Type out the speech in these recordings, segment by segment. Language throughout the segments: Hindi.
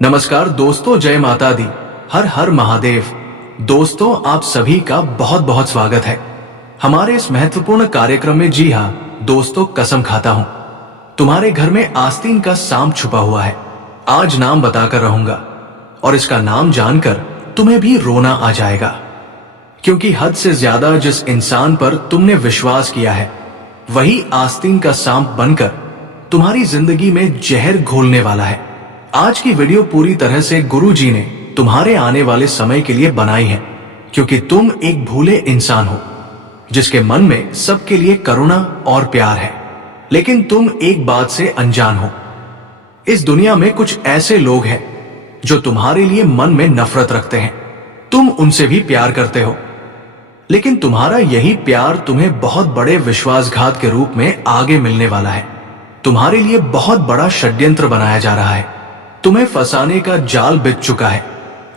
नमस्कार दोस्तों, जय माता दी, हर हर महादेव। दोस्तों, आप सभी का बहुत बहुत स्वागत है हमारे इस महत्वपूर्ण कार्यक्रम में। जी हाँ दोस्तों, कसम खाता हूं तुम्हारे घर में आस्तीन का सांप छुपा हुआ है। आज नाम बताकर रहूंगा और इसका नाम जानकर तुम्हें भी रोना आ जाएगा, क्योंकि हद से ज्यादा जिस इंसान पर तुमने विश्वास किया है वही आस्तीन का सांप बनकर तुम्हारी जिंदगी में जहर घोलने वाला है। आज की वीडियो पूरी तरह से गुरु जी ने तुम्हारे आने वाले समय के लिए बनाई है, क्योंकि तुम एक भूले इंसान हो जिसके मन में सबके लिए करुणा और प्यार है, लेकिन तुम एक बात से अनजान हो। इस दुनिया में कुछ ऐसे लोग हैं जो तुम्हारे लिए मन में नफरत रखते हैं। तुम उनसे भी प्यार करते हो, लेकिन तुम्हारा यही प्यार तुम्हें बहुत बड़े विश्वासघात के रूप में आगे मिलने वाला है। तुम्हारे लिए बहुत बड़ा षड्यंत्र बनाया जा रहा है। तुम्हें फंसाने का जाल बिछ चुका है।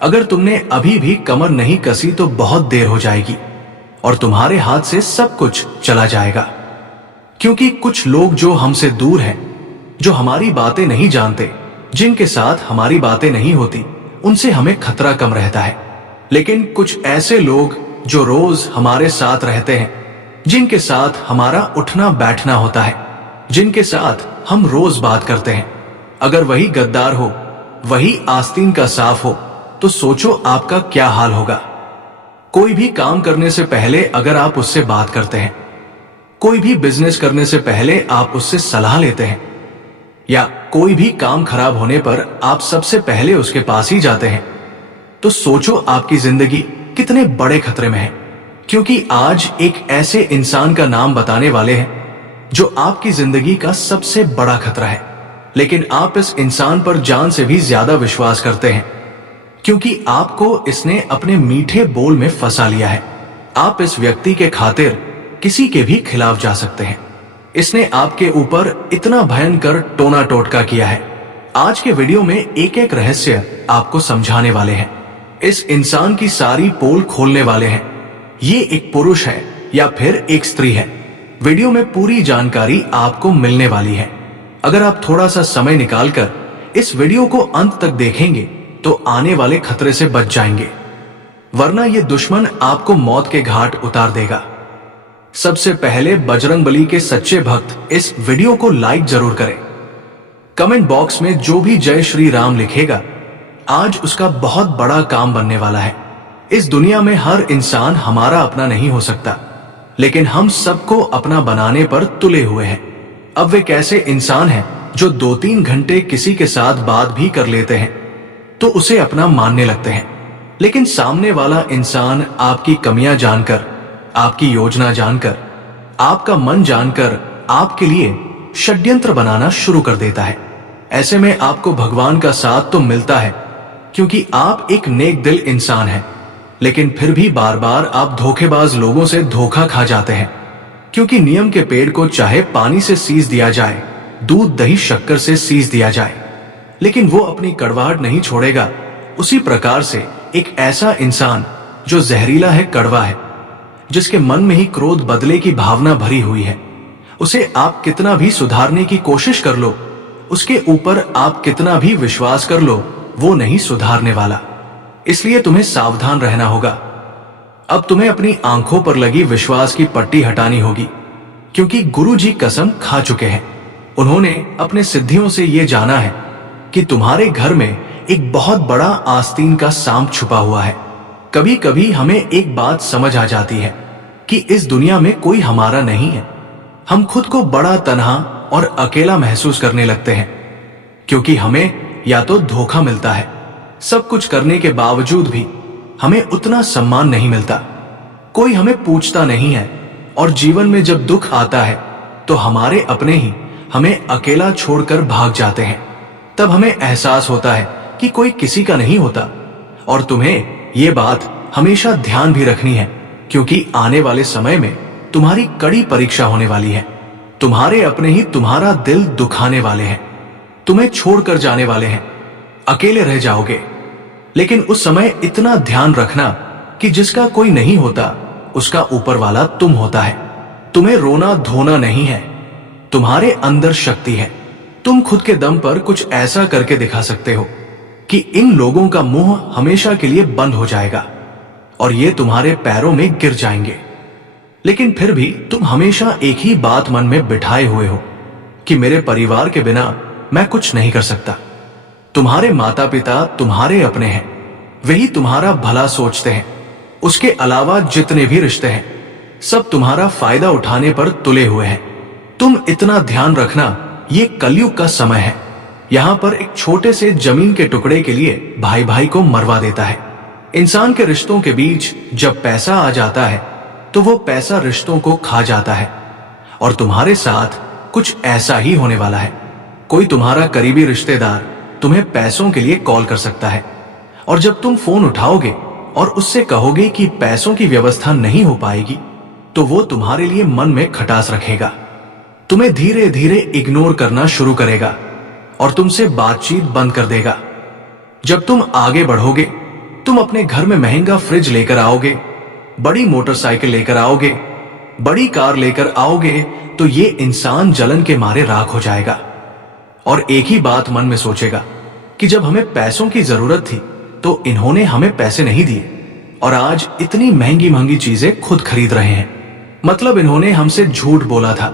अगर तुमने अभी भी कमर नहीं कसी तो बहुत देर हो जाएगी और तुम्हारे हाथ से सब कुछ चला जाएगा, क्योंकि कुछ लोग जो हमसे दूर हैं, जो हमारी बातें नहीं जानते, जिनके साथ हमारी बातें नहीं होती, उनसे हमें खतरा कम रहता है। लेकिन कुछ ऐसे लोग जो रोज हमारे साथ रहते हैं, जिनके साथ हमारा उठना बैठना होता है, जिनके साथ हम रोज बात करते हैं, अगर वही गद्दार हो, वही आस्तीन का सांप हो, तो सोचो आपका क्या हाल होगा। कोई भी काम करने से पहले अगर आप उससे बात करते हैं, कोई भी बिजनेस करने से पहले आप उससे सलाह लेते हैं, या कोई भी काम खराब होने पर आप सबसे पहले उसके पास ही जाते हैं, तो सोचो आपकी जिंदगी कितने बड़े खतरे में है। क्योंकि आज एक ऐसे इंसान का नाम बताने वाले हैं जो आपकी जिंदगी का सबसे बड़ा खतरा है, लेकिन आप इस इंसान पर जान से भी ज्यादा विश्वास करते हैं, क्योंकि आपको इसने अपने मीठे बोल में फंसा लिया है। आप इस व्यक्ति के खातिर किसी के भी खिलाफ जा सकते हैं। इसने आपके ऊपर इतना भयंकर टोना टोटका किया है। आज के वीडियो में एक एक रहस्य आपको समझाने वाले हैं। इस इंसान की सारी पोल खोलने वाले हैं। ये एक पुरुष है या फिर एक स्त्री है। वीडियो में पूरी जानकारी आपको मिलने वाली है। अगर आप थोड़ा सा समय निकालकर इस वीडियो को अंत तक देखेंगे तो आने वाले खतरे से बच जाएंगे, वरना ये दुश्मन आपको मौत के घाट उतार देगा। सबसे पहले बजरंगबली के सच्चे भक्त इस वीडियो को लाइक जरूर करें। कमेंट बॉक्स में जो भी जय श्री राम लिखेगा, आज उसका बहुत बड़ा काम बनने वाला है। इस दुनिया में हर इंसान हमारा अपना नहीं हो सकता, लेकिन हम सबको अपना बनाने पर तुले हुए हैं। अब वे कैसे इंसान हैं जो 2-3 घंटे किसी के साथ बात भी कर लेते हैं तो उसे अपना मानने लगते हैं, लेकिन सामने वाला इंसान आपकी कमियां जानकर, आपकी योजना जानकर, आपका मन जानकर आपके लिए षड्यंत्र बनाना शुरू कर देता है। ऐसे में आपको भगवान का साथ तो मिलता है, क्योंकि आप एक नेक दिल इंसान हैं, लेकिन फिर भी बार बार आप धोखेबाज लोगों से धोखा खा जाते हैं। क्योंकि नियम के पेड़ को चाहे पानी से सींच दिया जाए, दूध दही शक्कर से सींच दिया जाए, लेकिन वो अपनी कड़वाहट नहीं छोड़ेगा। उसी प्रकार से एक ऐसा इंसान जो जहरीला है, कड़वा है, जिसके मन में ही क्रोध बदले की भावना भरी हुई है, उसे आप कितना भी सुधारने की कोशिश कर लो, उसके ऊपर आप कितना भी विश्वास कर लो, वो नहीं सुधारने वाला। इसलिए तुम्हें सावधान रहना होगा। अब तुम्हें अपनी आंखों पर लगी विश्वास की पट्टी हटानी होगी, क्योंकि गुरु जी कसम खा चुके हैं। उन्होंने अपने सिद्धियों से ये जाना है कि तुम्हारे घर में एक बहुत बड़ा आस्तीन का सांप छुपा हुआ है। कभी कभी हमें एक बात समझ आ जाती है कि इस दुनिया में कोई हमारा नहीं है। हम खुद को बड़ा तन्हा और अकेला महसूस करने लगते हैं, क्योंकि हमें या तो धोखा मिलता है, सब कुछ करने के बावजूद भी हमें उतना सम्मान नहीं मिलता, कोई हमें पूछता नहीं है, और जीवन में जब दुख आता है तो हमारे अपने ही हमें अकेला छोड़कर भाग जाते हैं। तब हमें एहसास होता है कि कोई किसी का नहीं होता। और तुम्हें ये बात हमेशा ध्यान भी रखनी है, क्योंकि आने वाले समय में तुम्हारी कड़ी परीक्षा होने वाली है। तुम्हारे अपने ही तुम्हारा दिल दुखाने वाले हैं, तुम्हें छोड़कर जाने वाले हैं, अकेले रह जाओगे। लेकिन उस समय इतना ध्यान रखना कि जिसका कोई नहीं होता उसका ऊपर वाला तुम होता है। तुम्हें रोना धोना नहीं है, तुम्हारे अंदर शक्ति है। तुम खुद के दम पर कुछ ऐसा करके दिखा सकते हो कि इन लोगों का मुंह हमेशा के लिए बंद हो जाएगा और ये तुम्हारे पैरों में गिर जाएंगे। लेकिन फिर भी तुम हमेशा एक ही बात मन में बिठाए हुए हो कि मेरे परिवार के बिना मैं कुछ नहीं कर सकता। तुम्हारे माता पिता तुम्हारे अपने हैं, वही तुम्हारा भला सोचते हैं। उसके अलावा जितने भी रिश्ते हैं सब तुम्हारा फायदा उठाने पर तुले हुए हैं। तुम इतना ध्यान रखना, ये कलयुग का समय है। यहाँ पर एक छोटे से जमीन के टुकड़े के लिए भाई भाई को मरवा देता है। इंसान के रिश्तों के बीच जब पैसा आ जाता है तो वो पैसा रिश्तों को खा जाता है और तुम्हारे साथ कुछ ऐसा ही होने वाला है। कोई तुम्हारा करीबी रिश्तेदार तुम्हें पैसों के लिए कॉल कर सकता है और जब तुम फोन उठाओगे और उससे कहोगे कि पैसों की व्यवस्था नहीं हो पाएगी तो वो तुम्हारे लिए मन में खटास रखेगा, तुम्हें धीरे धीरे इग्नोर करना शुरू करेगा और तुमसे बातचीत बंद कर देगा। जब तुम आगे बढ़ोगे, तुम अपने घर में महंगा फ्रिज लेकर आओगे, बड़ी मोटरसाइकिल लेकर आओगे, बड़ी कार लेकर आओगे, तो ये इंसान जलन के मारे राख हो जाएगा और एक ही बात मन में सोचेगा कि जब हमें पैसों की जरूरत थी तो इन्होंने हमें पैसे नहीं दिए और आज इतनी महंगी महंगी चीजें खुद खरीद रहे हैं। मतलब इन्होंने हमसे झूठ बोला था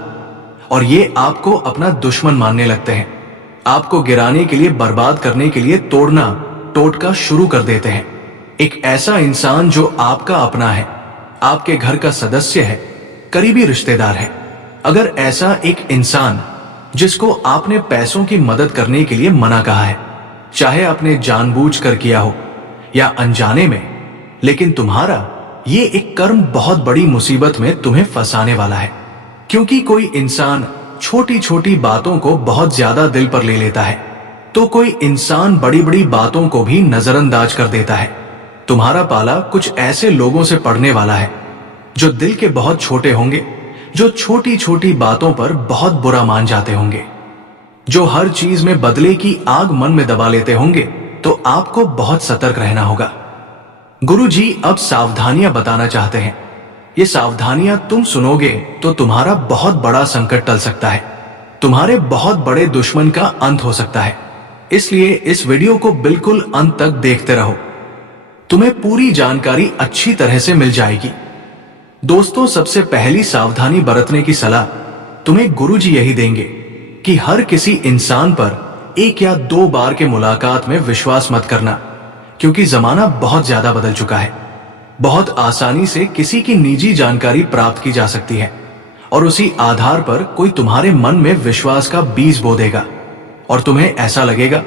और ये आपको अपना दुश्मन मानने लगते हैं। आपको गिराने के लिए, बर्बाद करने के लिए तोड़ना टोटका शुरू कर देते हैं। एक ऐसा इंसान जो आपका अपना है, आपके घर का सदस्य है, करीबी रिश्तेदार है। अगर ऐसा एक इंसान जिसको आपने पैसों की मदद करने के लिए मना कहा है, चाहे आपने जानबूझकर किया हो या अनजाने में, लेकिन तुम्हारा ये एक कर्म बहुत बड़ी मुसीबत में तुम्हें फंसाने वाला है। क्योंकि कोई इंसान छोटी छोटी बातों को बहुत ज्यादा दिल पर ले लेता है तो कोई इंसान बड़ी बड़ी बातों को भी नजरअंदाज कर देता है। तुम्हारा पाला कुछ ऐसे लोगों से पड़ने वाला है जो दिल के बहुत छोटे होंगे, जो छोटी छोटी बातों पर बहुत बुरा मान जाते होंगे, जो हर चीज में बदले की आग मन में दबा लेते होंगे। तो आपको बहुत सतर्क रहना होगा। गुरुजी अब सावधानियां बताना चाहते हैं। ये सावधानियां तुम सुनोगे तो तुम्हारा बहुत बड़ा संकट टल सकता है, तुम्हारे बहुत बड़े दुश्मन का अंत हो सकता है। इसलिए इस वीडियो को बिल्कुल अंत तक देखते रहो, तुम्हें पूरी जानकारी अच्छी तरह से मिल जाएगी। दोस्तों, सबसे पहली सावधानी बरतने की सलाह तुम्हें गुरुजी यही देंगे कि हर किसी इंसान पर एक या दो बार के मुलाकात में विश्वास मत करना, क्योंकि जमाना बहुत ज्यादा बदल चुका है। बहुत आसानी से किसी की निजी जानकारी प्राप्त की जा सकती है और उसी आधार पर कोई तुम्हारे मन में विश्वास का बीज बो देगा और तुम्हें ऐसा लगेगा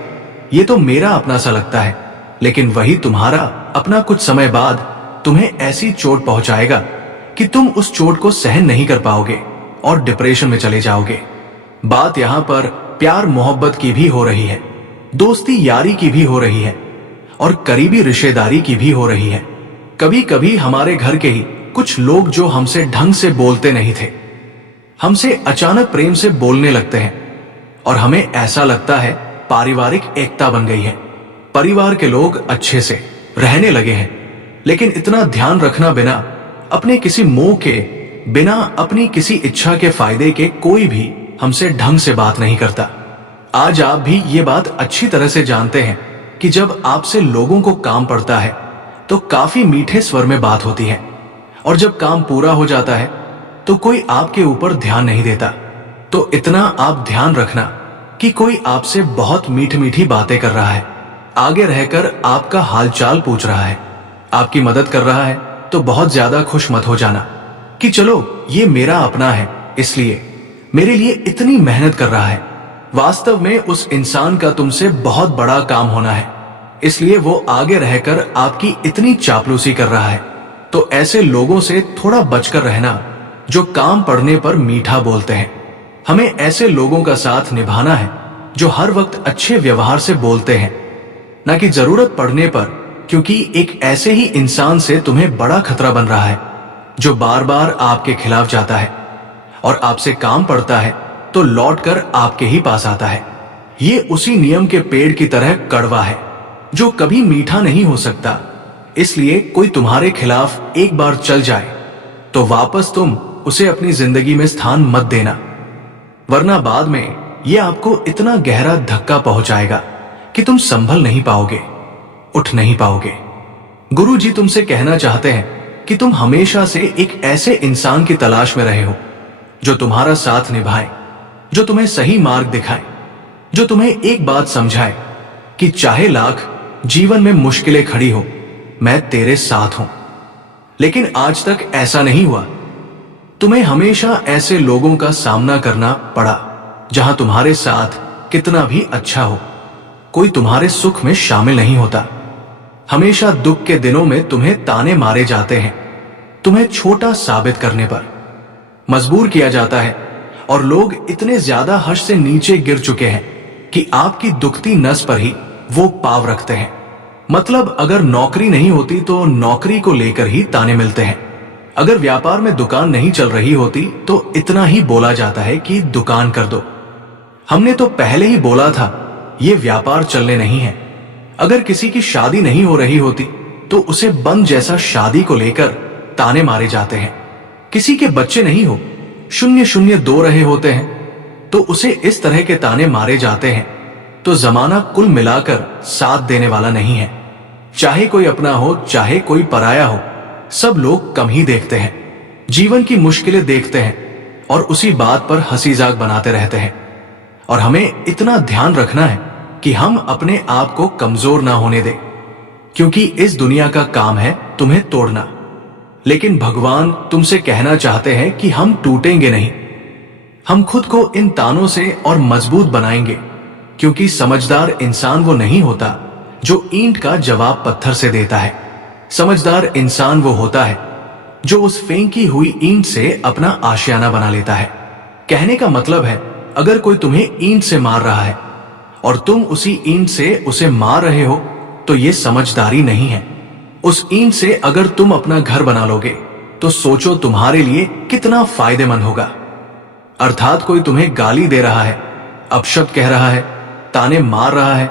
ये तो मेरा अपना सा लगता है, लेकिन वही तुम्हारा अपना कुछ समय बाद तुम्हें ऐसी चोट पहुंचाएगा कि तुम उस चोट को सहन नहीं कर पाओगे और डिप्रेशन में चले जाओगे। बात यहाँ पर प्यार मोहब्बत की भी हो रही है, दोस्ती यारी की भी हो रही है और करीबी रिश्तेदारी की भी हो रही है। कभी कभी हमारे घर के ही कुछ लोग जो हमसे ढंग से बोलते नहीं थे, हमसे अचानक प्रेम से बोलने लगते हैं और हमें ऐसा लगता है पारिवारिक एकता बन गई है, परिवार के लोग अच्छे से रहने लगे हैं। लेकिन इतना ध्यान रखना, बिना अपने किसी मोह के, बिना अपनी किसी इच्छा के फायदे के कोई भी हमसे ढंग से बात नहीं करता। आज आप भी ये बात अच्छी तरह से जानते हैं कि जब आपसे लोगों को काम पड़ता है तो काफी मीठे स्वर में बात होती है और जब काम पूरा हो जाता है तो कोई आपके ऊपर ध्यान नहीं देता। तो इतना आप ध्यान रखना कि कोई आपसे बहुत मीठी मीठी बातें कर रहा है, आगे रहकर आपका हालचाल पूछ रहा है, आपकी मदद कर रहा है, तो बहुत ज्यादा खुश मत हो जाना कि चलो ये मेरा अपना है, इसलिए मेरे लिए इतनी मेहनत कर रहा है। वास्तव में उस इंसान का तुमसे बहुत बड़ा काम होना है, इसलिए वो आगे रहकर आपकी इतनी चापलूसी कर रहा है। तो ऐसे लोगों से थोड़ा बचकर रहना जो काम पड़ने पर मीठा बोलते हैं। हमें ऐसे लोगों का साथ निभाना है जो हर वक्त अच्छे व्यवहार से बोलते हैं, न कि जरूरत पड़ने पर, क्योंकि एक ऐसे ही इंसान से तुम्हें बड़ा खतरा बन रहा है जो बार बार आपके खिलाफ जाता है और आपसे काम पड़ता है तो लौटकर आपके ही पास आता है। ये उसी नियम के पेड़ की तरह कड़वा है जो कभी मीठा नहीं हो सकता। इसलिए कोई तुम्हारे खिलाफ एक बार चल जाए तो वापस तुम उसे अपनी जिंदगी में स्थान मत देना, वरना बाद में ये आपको इतना गहरा धक्का पहुंचाएगा कि तुम संभल नहीं पाओगे, उठ नहीं पाओगे। गुरु जी तुमसे कहना चाहते हैं कि तुम हमेशा से एक ऐसे इंसान की तलाश में रहे हो जो तुम्हारा साथ निभाए, जो तुम्हें सही मार्ग दिखाए, जो तुम्हें एक बात समझाए कि चाहे लाख जीवन में मुश्किलें खड़ी हो, मैं तेरे साथ हूं। लेकिन आज तक ऐसा नहीं हुआ। तुम्हें हमेशा ऐसे लोगों का सामना करना पड़ा जहां तुम्हारे साथ कितना भी अच्छा हो, कोई तुम्हारे सुख में शामिल नहीं होता। हमेशा दुख के दिनों में तुम्हें ताने मारे जाते हैं, तुम्हें छोटा साबित करने पर मजबूर किया जाता है, और लोग इतने ज्यादा हर्ष से नीचे गिर चुके हैं कि आपकी दुखती नस पर ही वो पाव रखते हैं। मतलब अगर नौकरी नहीं होती तो नौकरी को लेकर ही ताने मिलते हैं। अगर व्यापार में दुकान नहीं चल रही होती तो इतना ही बोला जाता है कि दुकान कर दो, हमने तो पहले ही बोला था ये व्यापार चलने नहीं है। अगर किसी की शादी नहीं हो रही होती तो उसे बंद जैसा शादी को लेकर ताने मारे जाते हैं। किसी के बच्चे नहीं हो, 0-0-2 रहे होते हैं तो उसे इस तरह के ताने मारे जाते हैं। तो जमाना कुल मिलाकर साथ देने वाला नहीं है। चाहे कोई अपना हो चाहे कोई पराया हो, सब लोग कम ही देखते हैं, जीवन की मुश्किलें देखते हैं और उसी बात पर हंसी मजाक बनाते रहते हैं। और हमें इतना ध्यान रखना है कि हम अपने आप को कमजोर ना होने दें, क्योंकि इस दुनिया का काम है तुम्हें तोड़ना। लेकिन भगवान तुमसे कहना चाहते हैं कि हम टूटेंगे नहीं, हम खुद को इन तानों से और मजबूत बनाएंगे, क्योंकि समझदार इंसान वो नहीं होता जो ईंट का जवाब पत्थर से देता है। समझदार इंसान वो होता है जो उस फेंकी हुई ईंट से अपना आशियाना बना लेता है। कहने का मतलब है, अगर कोई तुम्हें ईंट से मार रहा है और तुम उसी ईंट से उसे मार रहे हो तो ये समझदारी नहीं है। उस ईंट से अगर तुम अपना घर बना लोगे तो सोचो तुम्हारे लिए कितना फायदेमंद होगा। अर्थात कोई तुम्हें गाली दे रहा है, अपशब्द कह रहा है, ताने मार रहा है,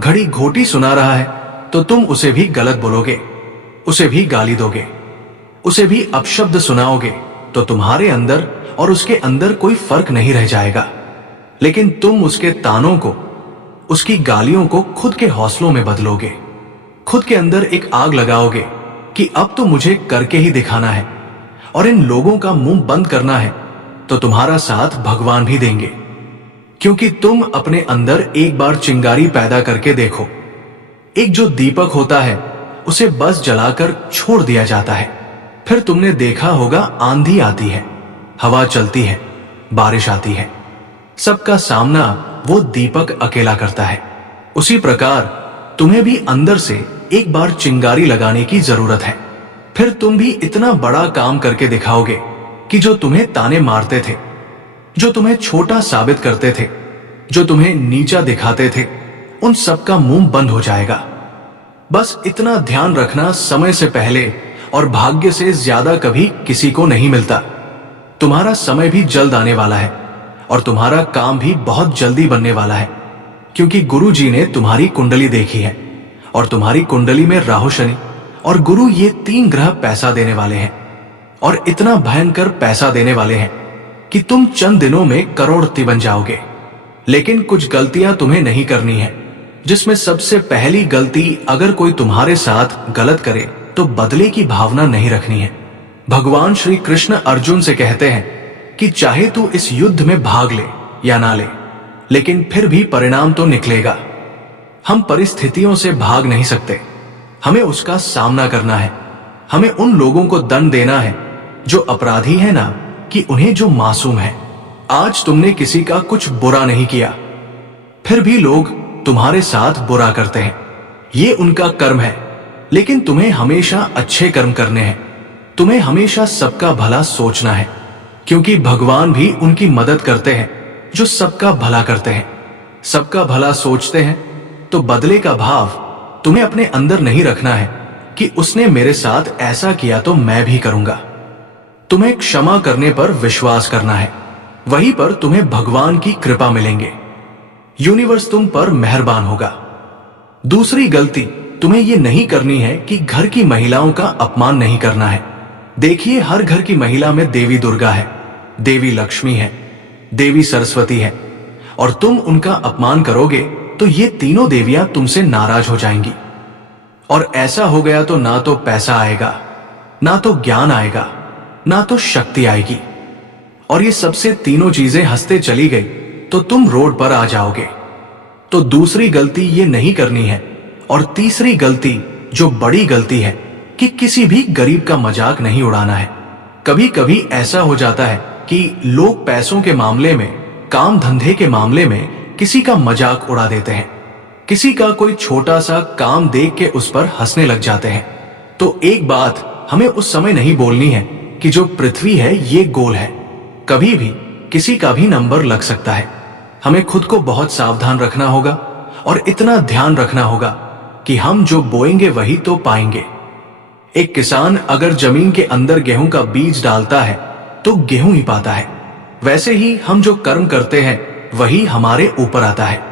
घड़ी घोटी सुना रहा है, तो तुम उसे भी गलत बोलोगे, उसे भी गाली दोगे, उसे भी अपशब्द सुनाओगे, तो तुम्हारे अंदर और उसके अंदर कोई फर्क नहीं रह जाएगा। लेकिन तुम उसके तानों को, उसकी गालियों को खुद के हौसलों में बदलोगे, खुद के अंदर एक आग लगाओगे कि अब तो मुझे करके ही दिखाना है और इन लोगों का मुंह बंद करना है। तो तुम्हारा साथ भगवान भी देंगे, क्योंकि तुम अपने अंदर एक बार चिंगारी पैदा करके देखो। एक जो दीपक होता है उसे बस जलाकर छोड़ दिया जाता है, फिर तुमने देखा होगा आंधी आती है, हवा चलती है, बारिश आती है, सबका सामना वो दीपक अकेला करता है। उसी प्रकार तुम्हें भी अंदर से एक बार चिंगारी लगाने की जरूरत है, फिर तुम भी इतना बड़ा काम करके दिखाओगे कि जो तुम्हें ताने मारते थे, जो तुम्हें छोटा साबित करते थे, जो तुम्हें नीचा दिखाते थे, उन सबका मुंह बंद हो जाएगा। बस इतना ध्यान रखना, समय से पहले और भाग्य से ज्यादा कभी किसी को नहीं मिलता। तुम्हारा समय भी जल्द आने वाला है और तुम्हारा काम भी बहुत जल्दी बनने वाला है, क्योंकि गुरु जी ने तुम्हारी कुंडली देखी है और तुम्हारी कुंडली में राहु, शनि और गुरु, ये 3 ग्रह पैसा देने वाले हैं, और इतना भयंकर पैसा देने वाले हैं कि तुम चंद दिनों में करोड़पति बन जाओगे। लेकिन कुछ गलतियां तुम्हें नहीं करनी है, जिसमें सबसे पहली गलती, अगर कोई तुम्हारे साथ गलत करे तो बदले की भावना नहीं रखनी है। भगवान श्री कृष्ण अर्जुन से कहते हैं कि चाहे तू इस युद्ध में भाग ले या ना ले, लेकिन फिर भी परिणाम तो निकलेगा। हम परिस्थितियों से भाग नहीं सकते, हमें उसका सामना करना है। हमें उन लोगों को दंड देना है जो अपराधी है, ना कि उन्हें जो मासूम है। आज तुमने किसी का कुछ बुरा नहीं किया, फिर भी लोग तुम्हारे साथ बुरा करते हैं, ये उनका कर्म है। लेकिन तुम्हें हमेशा अच्छे कर्म करने हैं, तुम्हें हमेशा सबका भला सोचना है, क्योंकि भगवान भी उनकी मदद करते हैं जो सबका भला करते हैं। सबका भला सोचते हैं तो बदले का भाव तुम्हें अपने अंदर नहीं रखना है कि उसने मेरे साथ ऐसा किया तो मैं भी करूंगा। तुम्हें क्षमा करने पर विश्वास करना है, वहीं पर तुम्हें भगवान की कृपा मिलेंगे, यूनिवर्स तुम पर मेहरबान होगा। दूसरी गलती तुम्हें ये नहीं करनी है कि घर की महिलाओं का अपमान नहीं करना है। देखिए, हर घर की महिला में देवी दुर्गा है, देवी लक्ष्मी है, देवी सरस्वती है, और तुम उनका अपमान करोगे तो ये तीनों देवियां तुमसे नाराज हो जाएंगी। और ऐसा हो गया तो ना तो पैसा आएगा, ना तो ज्ञान आएगा, ना तो शक्ति आएगी। और ये सबसे तीनों चीजें हंसते चली गई तो तुम रोड पर आ जाओगे। तो दूसरी गलती ये नहीं करनी है। और तीसरी गलती, जो बड़ी गलती है, कि किसी भी गरीब का मजाक नहीं उड़ाना है। कभी कभी ऐसा हो जाता है कि लोग पैसों के मामले में, काम धंधे के मामले में किसी का मजाक उड़ा देते हैं। किसी का कोई छोटा सा काम देख के उस पर हंसने लग जाते हैं। तो एक बात हमें उस समय नहीं बोलनी है कि जो पृथ्वी है ये गोल है। कभी भी किसी का भी नंबर लग सकता है। हमें खुद को बहुत सावधान रखना होगा और इतना ध्यान रखना होगा कि हम जो बोएंगे वही तो पाएंगे। एक किसान अगर जमीन के अंदर गेहूं का बीज डालता है तो गेहूं ही पाता है। वैसे ही हम जो कर्म करते हैं वही हमारे ऊपर आता है।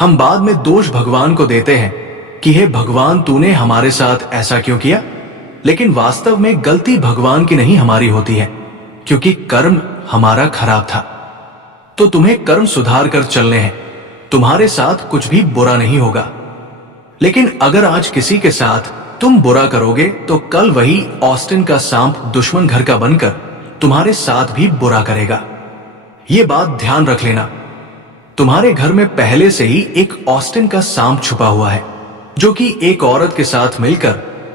हम बाद में दोष भगवान को देते हैं कि हे भगवान, तूने हमारे साथ ऐसा क्यों किया। लेकिन वास्तव में गलती भगवान की नहीं, हमारी होती है, क्योंकि कर्म हमारा खराब था। तो तुम्हें कर्म सुधार कर चलने हैं। तुम्हारे साथ कुछ भी बुरा नहीं होगा। लेकिन अगर आज किसी के साथ तुम बुरा करोगे तो कल वही ऑस्टिन का सांप दुश्मन घर का बनकर तुम्हारे साथ भी बुरा करेगा। ये बात ध्यान रख लेना। तुम्हारे घर में पहले से ही एक ऑस्टिन का सांप छुपा हुआ है, जो कि एक औरत के साथ मिलकर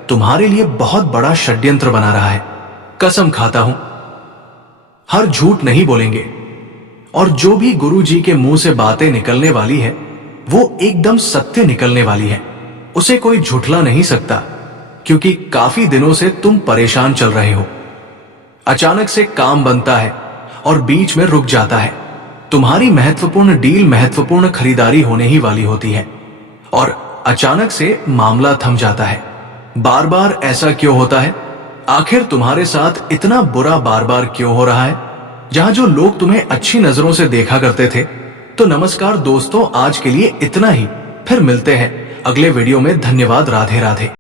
तुम्हारे लिए बहुत बड़ा षड्यंत्र बना रहा है। कसम खाता हूं, हर झूठ नहीं बोलेंगे। और जो भी गुरु जी के मुंह से बातें निकलने वाली है वो एकदम सत्य निकलने वाली है। उसे कोई झुठला नहीं सकता, क्योंकि काफी दिनों से तुम परेशान चल रहे हो। अचानक से काम बनता है और बीच में रुक जाता है। तुम्हारी महत्वपूर्ण डील, महत्वपूर्ण खरीदारी होने ही वाली होती है और अचानक से मामला थम जाता है। बार बार ऐसा क्यों होता है? आखिर तुम्हारे साथ इतना बुरा बार बार क्यों हो रहा है? जहां जो लोग तुम्हें अच्छी नजरों से देखा करते थे। तो नमस्कार दोस्तों, आज के लिए इतना ही। फिर मिलते हैं अगले वीडियो में। धन्यवाद। राधे राधे।